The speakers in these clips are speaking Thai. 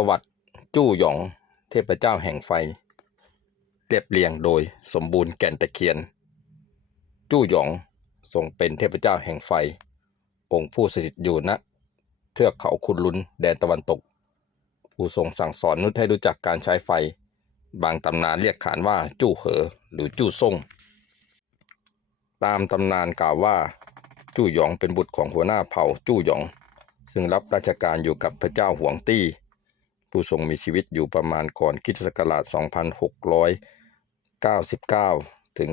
ประวัติจู้หยองเทพเจ้าแห่งไฟ เรียบเรียงโดยสมบูรณ์แก่นตะเคียน จู้หยองทรงเป็นเทพเจ้าแห่งไฟ องค์ผู้สถิตอยู่ณเทือกเขาคุนลุนแดนตะวันตก ผู้ทรงสั่งสอนนุษย์ให้รู้จักการใช้ไฟ บางตำนานเรียกขานว่าจู้เหอหรือจู้ซ่ง ตามตำนานกล่าวว่า จู้หยองเป็นบุตรของหัวหน้าเผ่าจู้หยอง ซึ่งรับราชการอยู่กับพระเจ้าหวงตี้ ผู้ทรงมีชีวิตอยู่ประมาณก่อนคริสตศักราช 2699 ถึง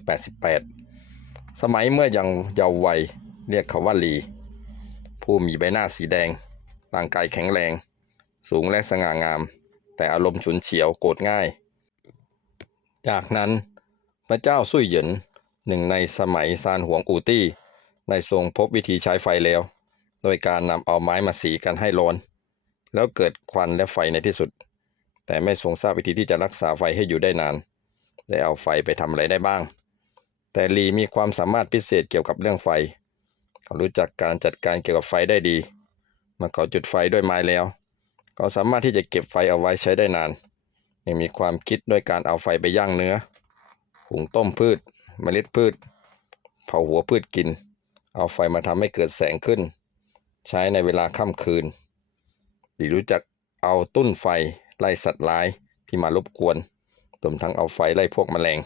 2588 สมัยเมื่อยังเยาว์วัยเรียกเขาว่าลี ผู้มีใบหน้าสีแดง ร่างกายแข็งแรง สูงและสง่างาม แต่อารมณ์ฉุนเฉียวโกรธง่าย จากนั้นพระเจ้าซุยเหยินหนึ่งในสมัยซานหวงอูตี้ได้ทรงพบวิธีใช้ไฟแล้ว โดยการนำเอาไม้มาสีกันให้ร้อน แล้วเกิดควันและไฟในที่สุด แต่ไม่ทรงทราบวิธีที่จะรักษาไฟให้อยู่ได้นาน ได้เอาไฟไปทำอะไรได้บ้าง แต่ลีมีความสามารถพิเศษเกี่ยวกับเรื่องไฟ เขารู้จักการจัดการเกี่ยวกับไฟได้ดีเมื่อเขาจุดไฟด้วยไม้แล้ว เขาสามารถที่จะเก็บไฟเอาไว้ใช้ได้นาน ยังมีความคิดด้วยการเอาไฟไปย่างเนื้อ หุงต้มพืช เมล็ดพืช เผาหัวพืชกิน เอาไฟมาทำให้เกิดแสงขึ้น ใช้ในเวลาค่ำคืน หรือรู้จักเอาตุ้นไฟไล่สัตว์ร้ายที่มารบกวนรวมทั้งเอาไฟไล่พวกแมลง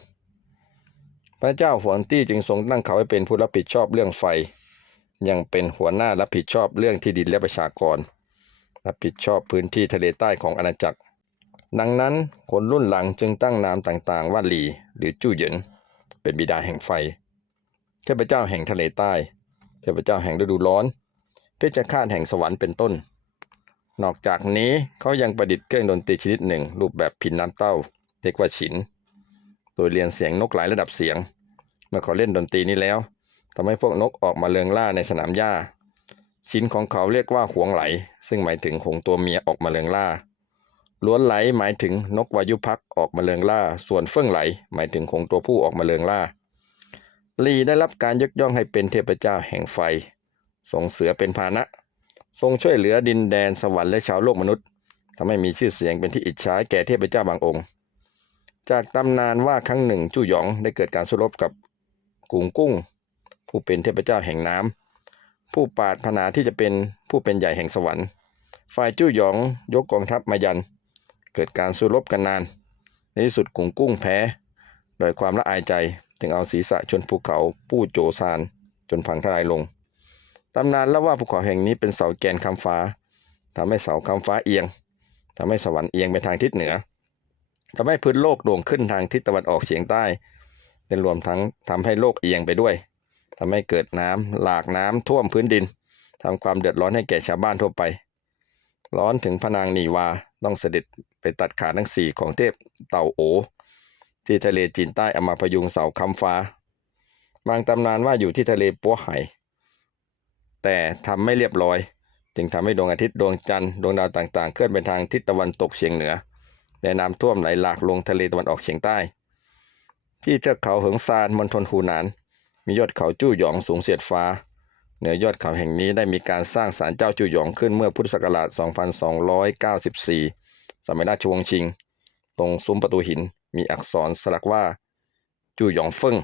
พระเจ้าหวงตี้จึงทรงตั้งเขาให้เป็นผู้รับผิดชอบเรื่องไฟ ยังเป็นหัวหน้ารับผิดชอบเรื่องที่ดินและประชากร รับผิดชอบพื้นที่ทะเลใต้ของอาณาจักร ดังนั้นคนรุ่นหลังจึงตั้งนามต่างๆ ว่าหลีหรือจู้เหยินเป็นบิดาแห่งไฟเทพเจ้าแห่งทะเลใต้เทพเจ้าแห่งฤดูร้อนเพชฌฆาตแห่งสวรรค์เป็นต้น นอกจากนี้เขายังประดิษฐ์เครื่องดนตรีชนิดหนึ่ง รูปแบบพินน้ำเต้าเรียกว่าฉิน โดยเรียนเสียงนกหลายระดับเสียง เมื่อเขาเล่นดนตรีนี้แล้วทำให้พวกนกออกมาเลืองล่าในสนามหญ้าฉินของเขาเรียกว่าหวงไหล ซึ่งหมายถึงหงตัวเมียออกมาเลืองล่าล้วนไหลหมายถึงนกวายุพักออกมาเลืองล่า ส่วนเฟื่องไหล หมายถึงหงตัวผู้ออกมาเลืองล่าลีได้รับการยกย่องให้เป็นเทพเจ้าแห่งไฟทรงเสือเป็นพานะ ทรงช่วยเหลือดินแดนสวรรค์และชาวโลกมนุษย์ทำให้มีชื่อเสียงเป็นที่อิจฉาแก่เทพเจ้าบางองค์ จากตำนานว่าครั้งหนึ่งจู้หยองได้เกิดการสู้รบกับกุงกุ้ง ผู้เป็นเทพเจ้าแห่งน้ำผู้ปารถนาที่จะเป็นผู้เป็นใหญ่แห่งสวรรค์ ฝ่ายจู้หยองยกกองทัพมายัน เกิดการสู้รบกันนาน ในที่สุดกุงกุ้งแพ้ โดยความละอายใจจึงเอาศีรษะชนภูเขาปู้โจซานจนพังทลายลง ตำนานเล่าว่าภูเขาแห่งนี้เป็นเสาแกนคำฟ้าทำให้เสาคำฟ้าเอียงทำให้สวรรค์เอียงไปทางทิศเหนือทำให้พื้นโลกโด่งขึ้นทางทิศตะวันออกเฉียงใต้และรวมทั้งทำให้โลกเอียงไปด้วยทำให้เกิดน้ำหลากน้ำท่วมพื้นดินทำความเดือดร้อนให้แก่ชาวบ้านทั่วไป ร้อนถึงพนางนีวาต้องเสด็จไปตัดขาทั้งสี่ของเทพเต่าโอ ที่ทะเลจีนใต้เอามาพยุงเสาคำฟ้า บางตำนานว่าอยู่ที่ทะเลปัวไห่ แต่ทำไม่เรียบร้อย จึงทำให้ดวงอาทิตย์ดวงจันทร์ดวงดาวต่างๆ เคลื่อนไปทางทิศตะวันตกเฉียงเหนือและน้ำท่วมไหลหลากลงทะเลตะวันออกเฉียงใต้ ที่เทือกเขาเหิงซานมณฑลฮูหนาน มียอดเขาจู้หยองสูงเสียดฟ้า เหนือยอดเขาแห่งนี้ได้มีการสร้างศาลเจ้าจู้หยองขึ้นเมื่อพุทธศักราช 2294 สมัยราชวงศ์ชิง ตรงซุ้มประตูหินมีอักษรสลักว่าจู้หยองเฟิ่ง